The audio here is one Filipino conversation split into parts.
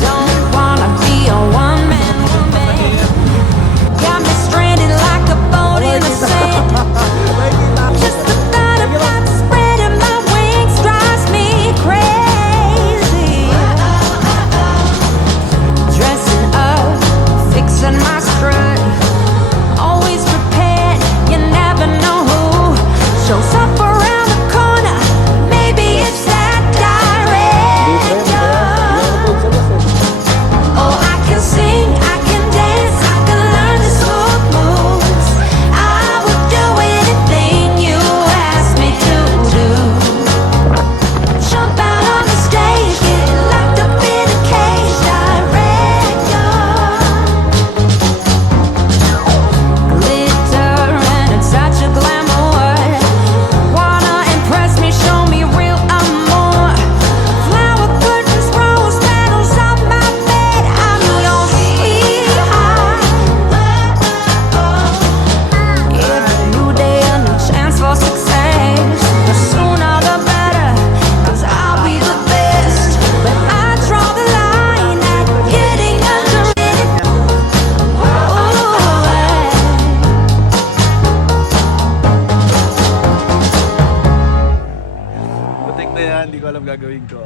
Don't wanna be a one-man woman. Got me stranded like a boat in the sand. Just the thought about spreading my wings drives me crazy. Dressing up, fixing my strut. Always prepared, you never know who shows up around the corner. Maybe it's that director. Oh, I can sing, I can dance, I can learn the smooth moves. I would do anything you ask me to do. Jump out on the stage, get locked up in a cage, director. Glitter and a touch of glamour. Wanna impress me, show me real amour. Flower curtains, rose petals on my bed. I'm your sweetheart. If a new day, a new chance for success, the sooner the better, 'cause I'll be the best. But I draw the line at getting under it. Butik na yan, hindi ko alam gagawin ko.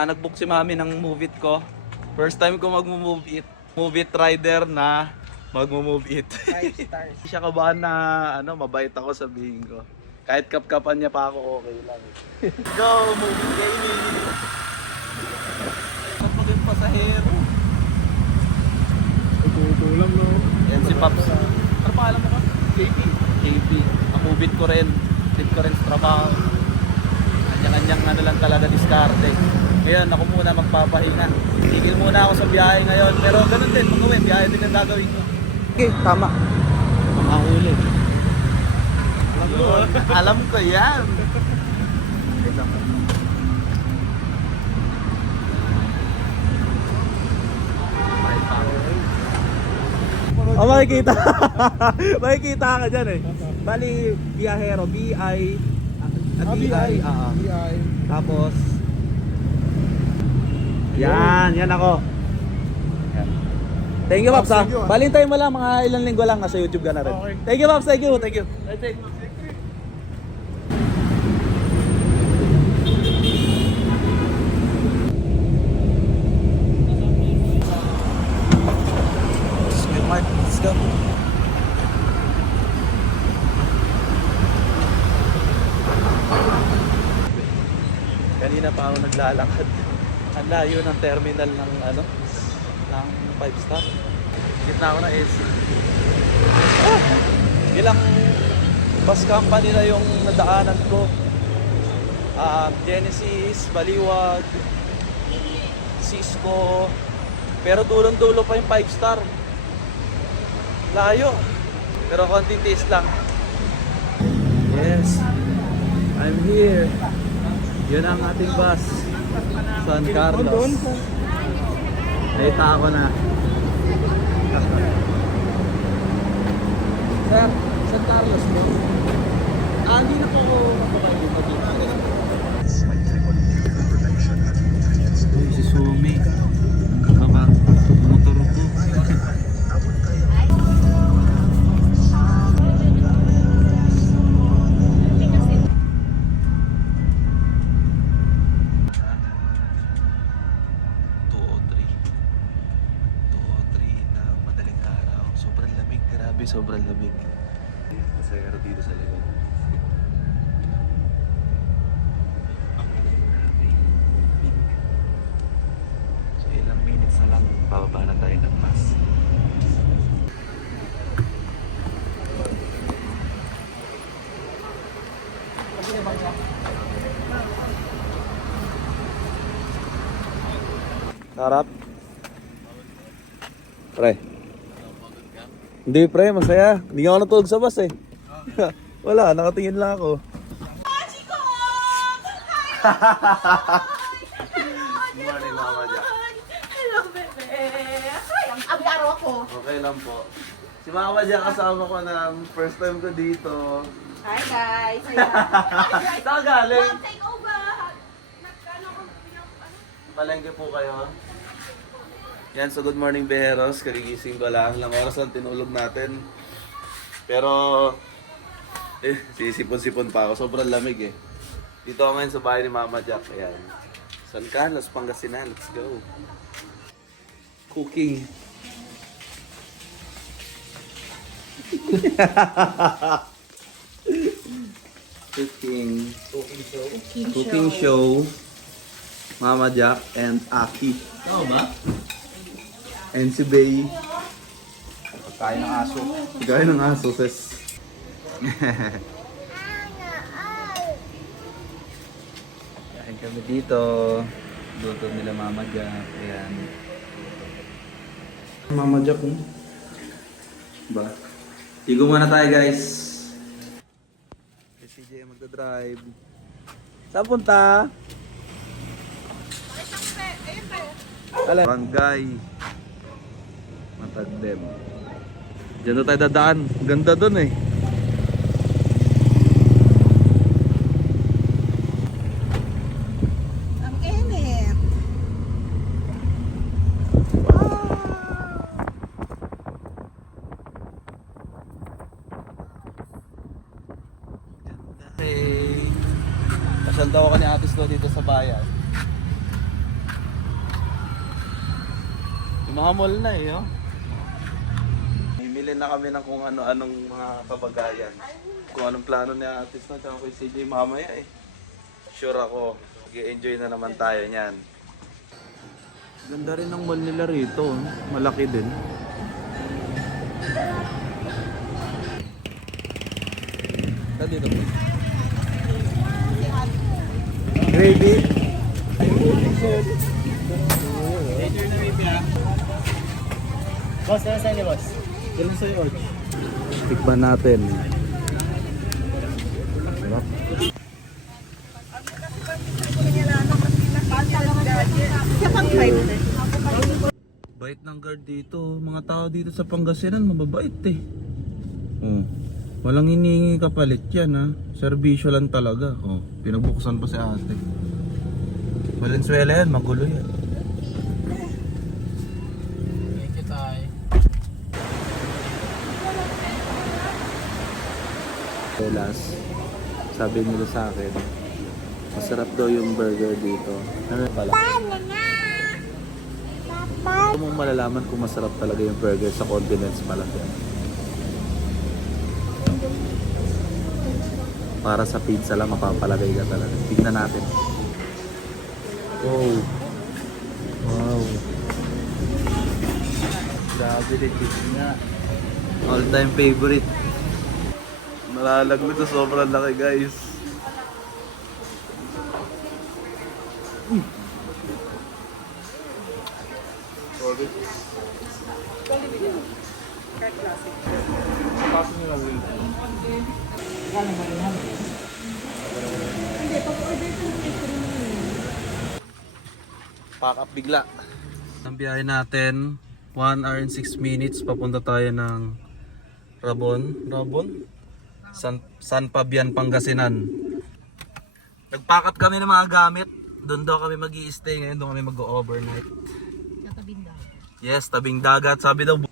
Nag-book si mami ng move it ko. First time ko mag-move it. Move it rider na mag-move it. 5 stars. Hindi siya kabahan na mabait ako sabihin ko. Kahit kapkapan niya pa ako, okay lang. Go, move it daily! Kapag yung pasahero. Tutulang no. Yan si Paps. Ano pangalan mo ka? KB. KB. Move it ko rin. Tip ko rin sa trabaho. Kanyang-kanyang lang talaga diskarte. Ngayon, ako muna magpapahinga. Tigil muna ako sa biyahe ngayon. Pero ganun din, pag uwi, biyahe din ang gagawin ko. Okay, tama. Makahuli. Alam ko yan. Oh, makikita. Makikita ka dyan eh. Bali, biyahero, B-I. B-I. Tapos, yan ako. Yan. Thank you, Paps. Balintay mo lang, mga ilang linggo lang, nasa YouTube ka na rin. Okay. Thank you, Paps. Thank you. Let's go. Kanina pa ako naglalakad. Ang layo ng terminal ng ng 5 star. Gitna ako ng AC. Ilang bus company na yung nadaanan ko. Genesis, Baliwag, Cisco. Pero dulong-dulo pa yung 5 star. Layo. Pero konting tiis lang. Yes. I'm here. Yun ang ating bus. San Carlos. Nakita ako na. Sir, San Carlos po. Hindi na po ako makabay dito. Si Sumi. Baba. Motor ko. Sobrang lamig. Masaya dito sa likod. So ilang minutes na lang, bababa na tayo ng bus. Sarap. Pre. Hindi pre, masaya. Hindi ako natulog sa bus eh. Wala, nakatingin lang ako. Morning, Mama Jack. Hello, bebe. Ay, ang araw ako. Okay lang po. Si Mama Jack kasama ko na first time ko dito. Hi, guys. Saan galing? Take over. Nagkano ko Palengke po kayo. Yan, so good morning Bejeros. Kagigising ko lang. Ilang oras lang tinulog natin. Pero, sisipon-sipon pa ako. Sobrang lamig eh. Dito ako ngayon sa bahay ni Mama Jack. Ayan. San Carlos, Pangasinan. Let's go. Cooking. Cooking show. Mama Jack and Aki. Oo ba? And si Bay. Pagkain ng aso. Gaya ng aso, sis. Kain kami dito. Luto nila Mama Jack. Ayan. Mama Jack, ba? Tigo muna tayo, guys. Si CJ magdadrive. Saan punta? Barangay Matagdem. Diyan na tayo dadaan. Ganda dun eh. Ang init. Hey. Pasal daw ako ni Atis do dito sa bayan. Yung mga mall na eh, oh. Bimili na kami ng kung ano-anong mga kabagayan. Kung anong plano ni Atis no, tsaka kay CJ mamaya eh. Sure ako, mag-enjoy na naman tayo niyan. Ganda rin ng mall nila rito, oh. Malaki din. Dito po. Gravy. Boss, ano sa'yo boss? Ilan sa'yo, Orch? Tikman natin. Sarap. Bait ng guard dito. Mga tao dito sa Pangasinan, mababait eh. Oh. Walang hinihingi kapalit yan ha. Servisyo lang talaga. Oh, pinabuksan pa si ate. Valenzuela yan, magulo yan. Thank you, Tay. Last, sabi nila sa akin, masarap daw yung burger dito. Ano pala? Ano mong malalaman kung masarap talaga yung burger sa Condiments pala yan? Para sa pizza lang mapapalagay ka talaga. Tignan natin. Wow. Wow. Grabe rin nga. All time favorite. Malalaglag to, sobrang laki guys. Solid. Paso nila rin. Pack up bigla. Ang biyahe natin 1 hour and 6 minutes. Papunta tayo ng Rabon? San Fabian, Pangasinan. Nag-pack up kami ng mga gamit. Doon daw kami mag-i-stay ngayon. Doon kami mag-overnight. Sa tabing dagat. Yes, tabing dagat. Sabi daw.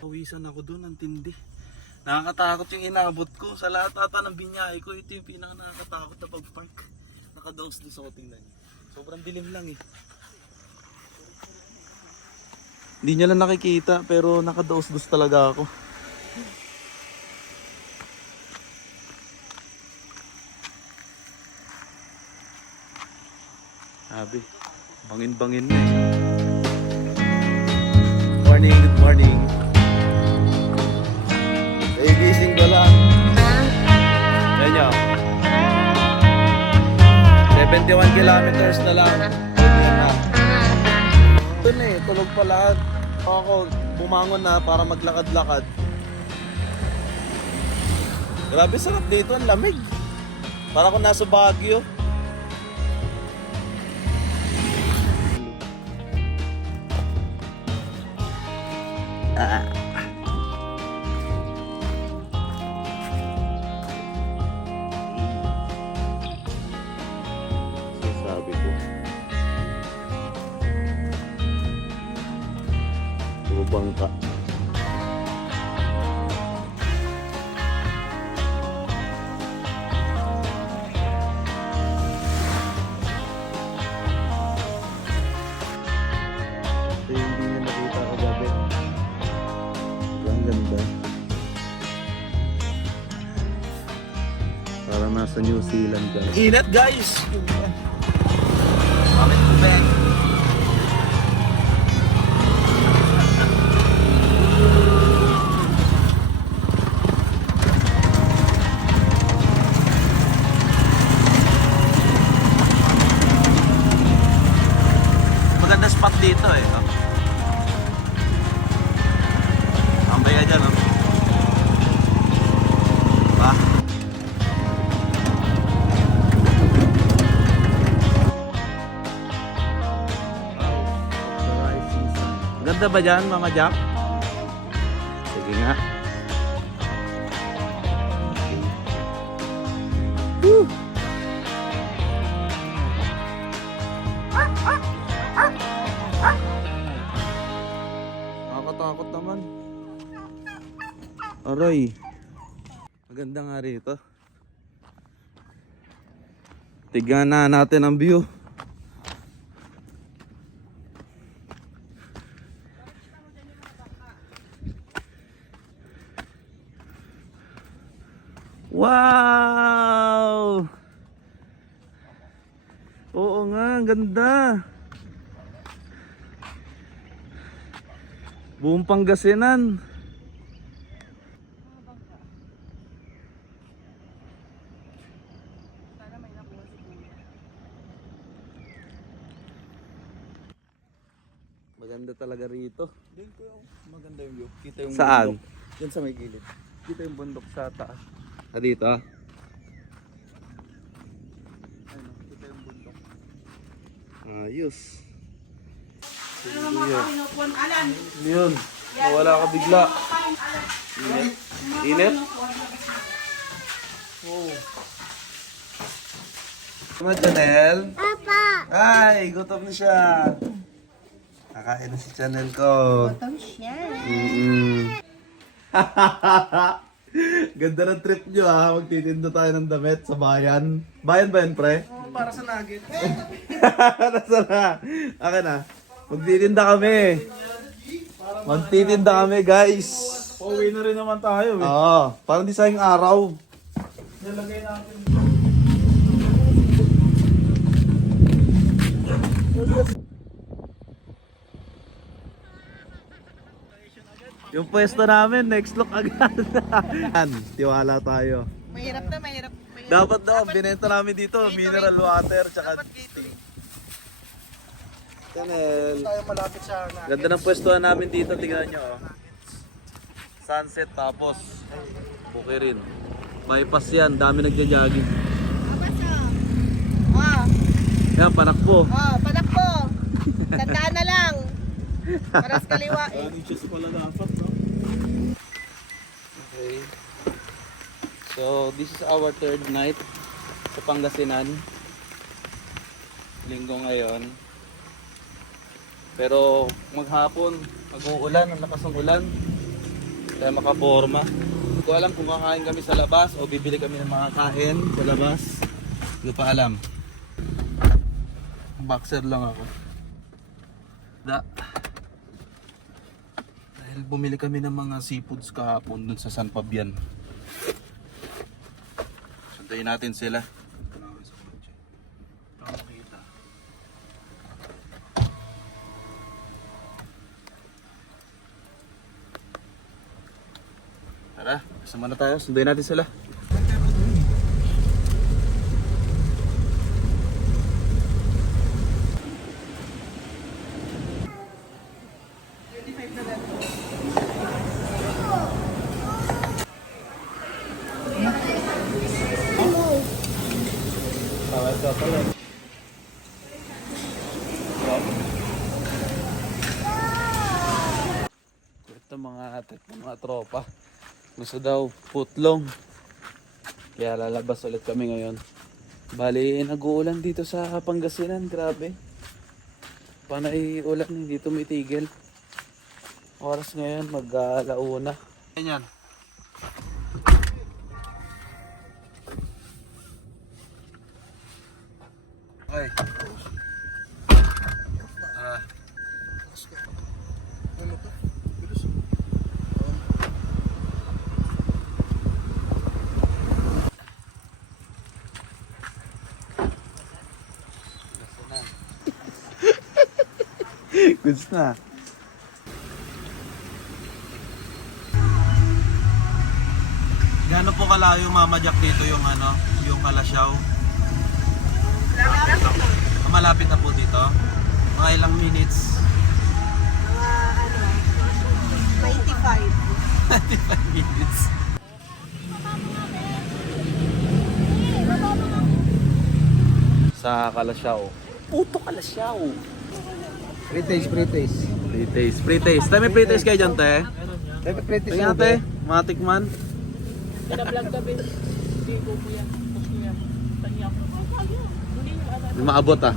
Pawisan ako doon, ang tindi. Nakakatakot yung inabot ko. Sa lahat ata ng binyahe ko, ito yung pinaka nakakatakot na pag-park. Naka-dose ako, tingnan niyo. Sobrang dilim lang eh. Hindi niya lang nakikita, pero naka-dose talaga ako. Sabi, bangin-bangin na eh. Morning, good morning. Gising ko lang. Yan nyo. 71 kilometers na lang. Ito na eh, tulog pa lahat. Ako, bumangon na para maglakad-lakad. Grabe sarap dito, ang lamig. Para kung nasa Baguio. bangka. Ito yung hindi nyo nakita kagabi. Ang ganda. Parang nasa New Zealand ka. Init guys! Bakit po ba? Maganda spot dito eh. Oh. Ambay ka dyan, oh. Diba? Ganda ba dyan, Mama Jack? Sige nga. Woo! Nakakatakot naman. Aray. Maganda nga rito. Tignan na natin ang view. Wow! Oo nga, ang ganda. Buong Pangasinan. Maganda talaga rito. Diyan ko yung maganda yung view. Kita yung Saan? bundok. Diyan sa may gilid. Kita yung bundok sa taas. Ah, dito? Ayun, kita yung bundok. Ayos. Ano naman kami nupuan, Alan? Yun. Nawala ka bigla. Init. Init? Oh. Tama, Chanel? Papa! Ay, gutom na siya. Kakain na si Chanel ko. Gutom siya. Ganda ng trip nyo ha. Magtitinda tayo ng damit sa bayan. Bayan ba yun, pre? Para sa nugget. Nasa na? Akin na. Magtitinda kami. Magtitinda kami, guys. Pauwi na rin naman tayo eh. Oo. Parang di sayang araw. Nilagay natin. Yung pwesto namin, next look agad. Yan, tiwala tayo. Mahirap na, mahirap. Dapat daw, binenta namin dito, mineral water, tsaka tea. Chanel. Tayo malapit sa Ganda ng pwestuhan namin dito, tingnan nyo. Oh. Sunset tapos Bukirin. Bypass yan, dami nagja-jogging. Oh, Yan, panakbo. panakbo. Tandaan na lang. Paras kaliwa eh. Just pala dapat, no? Okay. So, this is our third night sa Pangasinan. Linggo ngayon. Pero maghapon, mag-uulan, ang lakas ng ulan. Kaya makaporma. Hindi ko alam kung kakain kami sa labas o bibili kami ng mga kain sa labas. Hindi ko pa alam. Boxer lang ako. Dahil bumili kami ng mga seafoods kahapon dun sa San Fabian. Sundayin natin sila. Tara, kasama na tayo. Sundayin natin sila. Ito mga tropa. Gusto daw footlong. Kaya lalabas ulit kami ngayon. Bali, nag-uulan dito sa Pangasinan. Grabe. Panay ulan, hindi tumitigil. Oras ngayon, mag-alauna. Ganyan. Okay. Goods na. Gaano po kalayo Mama Jack dito yung ano, yung Kalasyaw? Malapit na po dito. Mga ilang minutes? Mga 25. 25 minutes. Sa Kalasyaw. Puto Kalasyaw. Free taste, free taste. Free taste. Free taste. Tayo may free taste kayo dyan, te. Dapat free taste. Tingnan te. Matikman. Hindi maabot ah.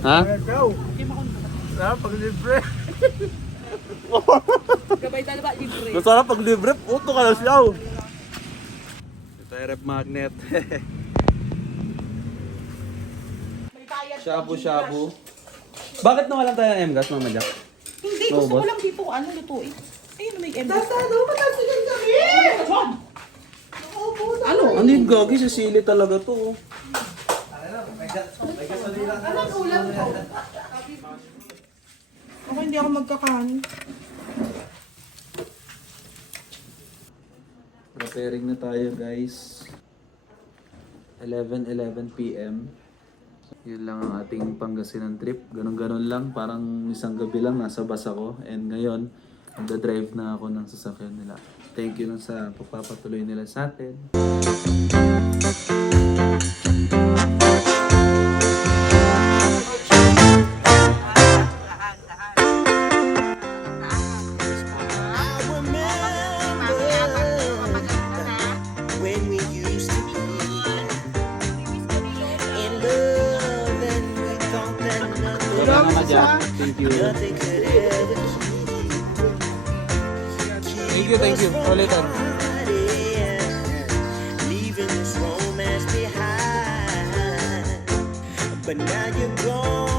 Ha? Pag libre. Gabay talaga libre. Masarap pag libre. Puto Kalasyaw. Ito ay rep magnet. Shabu-shabu. Bakit nawalan tayo ng MGAS, Mama Jack? Hindi, No, gusto ko boss. lang dito ano lutuin. Ayun may MD. Ano? Ano yung gagi? Sa sili talaga to. Ako hindi ako magkakanin. Preparing na tayo guys. 11 PM. Yun lang ang ating Pangasinan trip. Ganon-ganon lang. Parang isang gabi lang nasa bus ako. And ngayon, nagda-drive na ako ng sasakyan nila. Thank you lang sa pagpapatuloy nila sa atin. When we used to be in love and we thought that Mama Jack. Thank you. nothing could ever Thank you. Ulitan. leaving this romance behind. But now you're gone.